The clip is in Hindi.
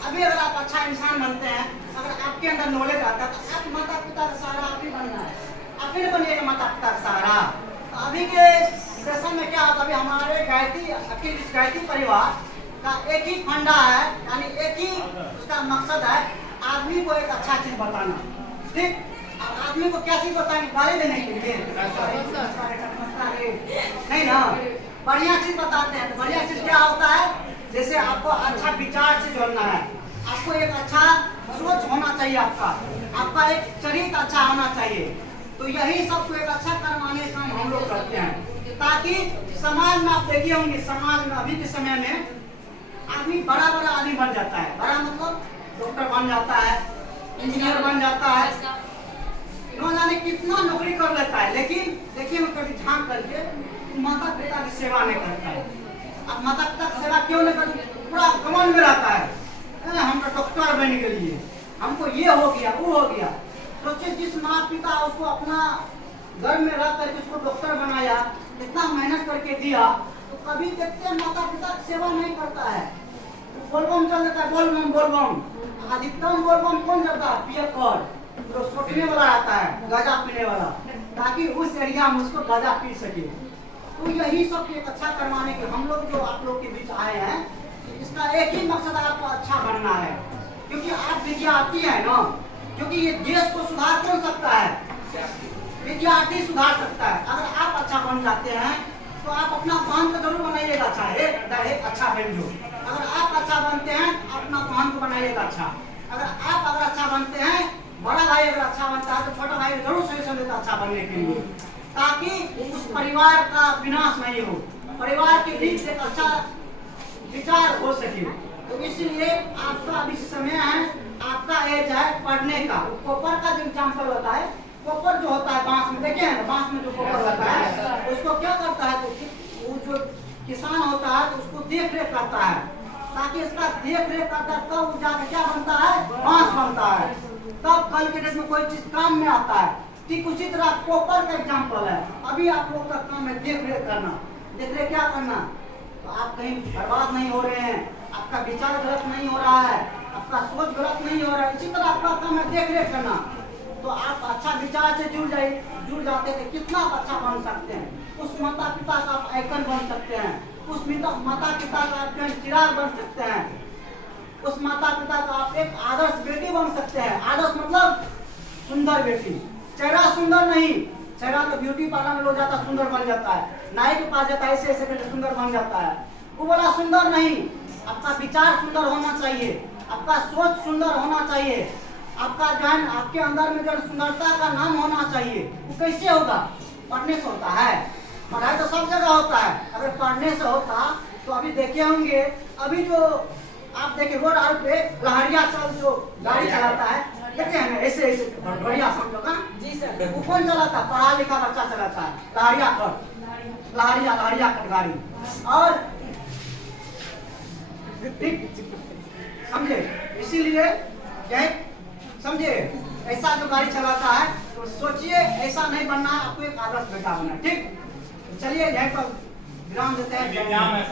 अभी अगर आप अच्छा इंसान बनते हैं, अगर आपके अंदर नॉलेज आता है तो आप माता पिता का सहारा आप ही बनना है, आप ही बनिएगा माता पिता का सहारा। तो अभी के सेशन में क्या होता है, अभी हमारे गायत्री परिवार का एक ही फंडा है, यानी एक ही उसका मकसद है आदमी को एक अच्छा चीज बताना। ठीक, अब आदमी को क्या चीज बताएंगे? गाली देने के लिए नहीं ना, बढ़िया चीज बताते हैं। तो बढ़िया चीज क्या होता है, जैसे आपको अच्छा विचार से जोड़ना है, आपको एक अच्छा सोच होना चाहिए, आपका एक चरित्र अच्छा होना चाहिए। तो यही सबको एक अच्छा करवाने का काम हम लोग करते हैं, ताकि समाज में आप देखिए होंगे, समाज में अभी के समय में आदमी बड़ा आदमी बन जाता है। बड़ा मतलब डॉक्टर बन जाता है, इंजीनियर बन जाता है, न जाने कितना नौकरी कर लेता है, लेकिन देखिए मैं कभी झांक करके माता पिता की सेवा नहीं करता है। अब माता पिता की सेवा क्यों नहीं करता? पूरा घमंड में रहता है, हम तो डॉक्टर बन के लिए, हमको ये हो गया वो हो गया। सोचिए जिस माता पिता उसको अपना घर में रख करके उसको डॉक्टर बनाया, इतना मेहनत करके दिया, तो कभी देखते हैं माता पिता की सेवा नहीं करता है। तो बोलबम चल देता है, बोलबम अधिकतम बोलबम कौन जाता है? पियक्कर, जो सोचने वाला आता है, गांजा पीने वाला, ताकि उस एरिया में उसको गांजा पी सके। तो यही सब एक अच्छा करवाने के हम लोग जो आप लोग के बीच आए हैं, इसका एक ही मकसद आपको अच्छा बनना है, क्योंकि आप विद्यार्थी है ना, क्योंकि ये देश को सुधार कौन सकता है? विद्यार्थी सुधार सकता है। अगर आप अच्छा बन जाते हैं तो आप अपना बहन को जरूर बनाइएगा अच्छा, एक अच्छा बन जो। अगर आप अच्छा बनते हैं अपना बहन को बनाइएगा अच्छा। अगर अच्छा बनते हैं, बड़ा भाई अगर अच्छा बनता है तो छोटा भाई जरूर सजेशन देता अच्छा बनने के लिए, ताकि उस परिवार का विनाश नहीं हो, परिवार के बीच एक अच्छा विचार हो सके। तो इसलिए आपका अभी समय है, आपका एज है पढ़ने का। कॉपर का जो एग्जाम्पल होता है, कॉपर जो होता है बांस में, देखे हैं बांस में जो कॉपर होता है, उसको क्या करता है, तो वो जो किसान होता है तो उसको देख रेख करता है, ताकि इसका देख रेख करता है, तब जाके क्या बनता है? बांस बनता है, तब कल के डेट में कोई चीज काम में आता है। ठीक उसी तरह कॉपर का एग्जाम्पल है। अभी आप लोग का काम है देख रेख करना। देख रेख क्या करना? तो आप कहीं बर्बाद नहीं हो रहे हैं, आपका विचार गलत नहीं हो रहा है, आपका सोच गलत नहीं हो रहा है। इसी तरह आपका काम है देख रेख करना। तो आप अच्छा विचार से जुड़ जाते थे, कितना आप अच्छा बन सकते हैं। उस माता पिता का आप आइकन बन सकते हैं, उस माता पिता का आप चिराग बन सकते हैं, उस माता पिता का आप एक आदर्श बेटी बन सकते हैं। आदर्श मतलब सुंदर बेटी, चेहरा सुंदर नहीं, चेहरा तो ब्यूटी पार्लर में लोग जाता सुंदर बन जाता है, नाई के पास जाता है ऐसे करके सुंदर बन जाता है, वो वाला सुंदर नहीं। आपका विचार सुंदर होना चाहिए, आपका सोच सुंदर होना चाहिए, आपका जो है आपके अंदर में जो सुंदरता का नाम होना चाहिए। वो कैसे होगा? पढ़ने से होता है। पढ़ाई तो सब जगह होता है, अगर पढ़ने से होता तो अभी देखे होंगे, अभी जो आप देखिए रोड आर पे लहरिया चल जो गाड़ी चलाता है, देखे हैं ऐसे बढ़िया समझो ना जी सर, वो कौन चलाता? पढ़ा लिखा बच्चा चलाता है, लहरिया कट गाड़ी। और ठीक समझे, इसीलिए समझे ऐसा जो गाड़ी चलाता है तो सोचिए ऐसा नहीं बनना है, आपको एक आदर्श बेटा बनना है। ठीक, चलिए यहीं पर विराम देते हैं।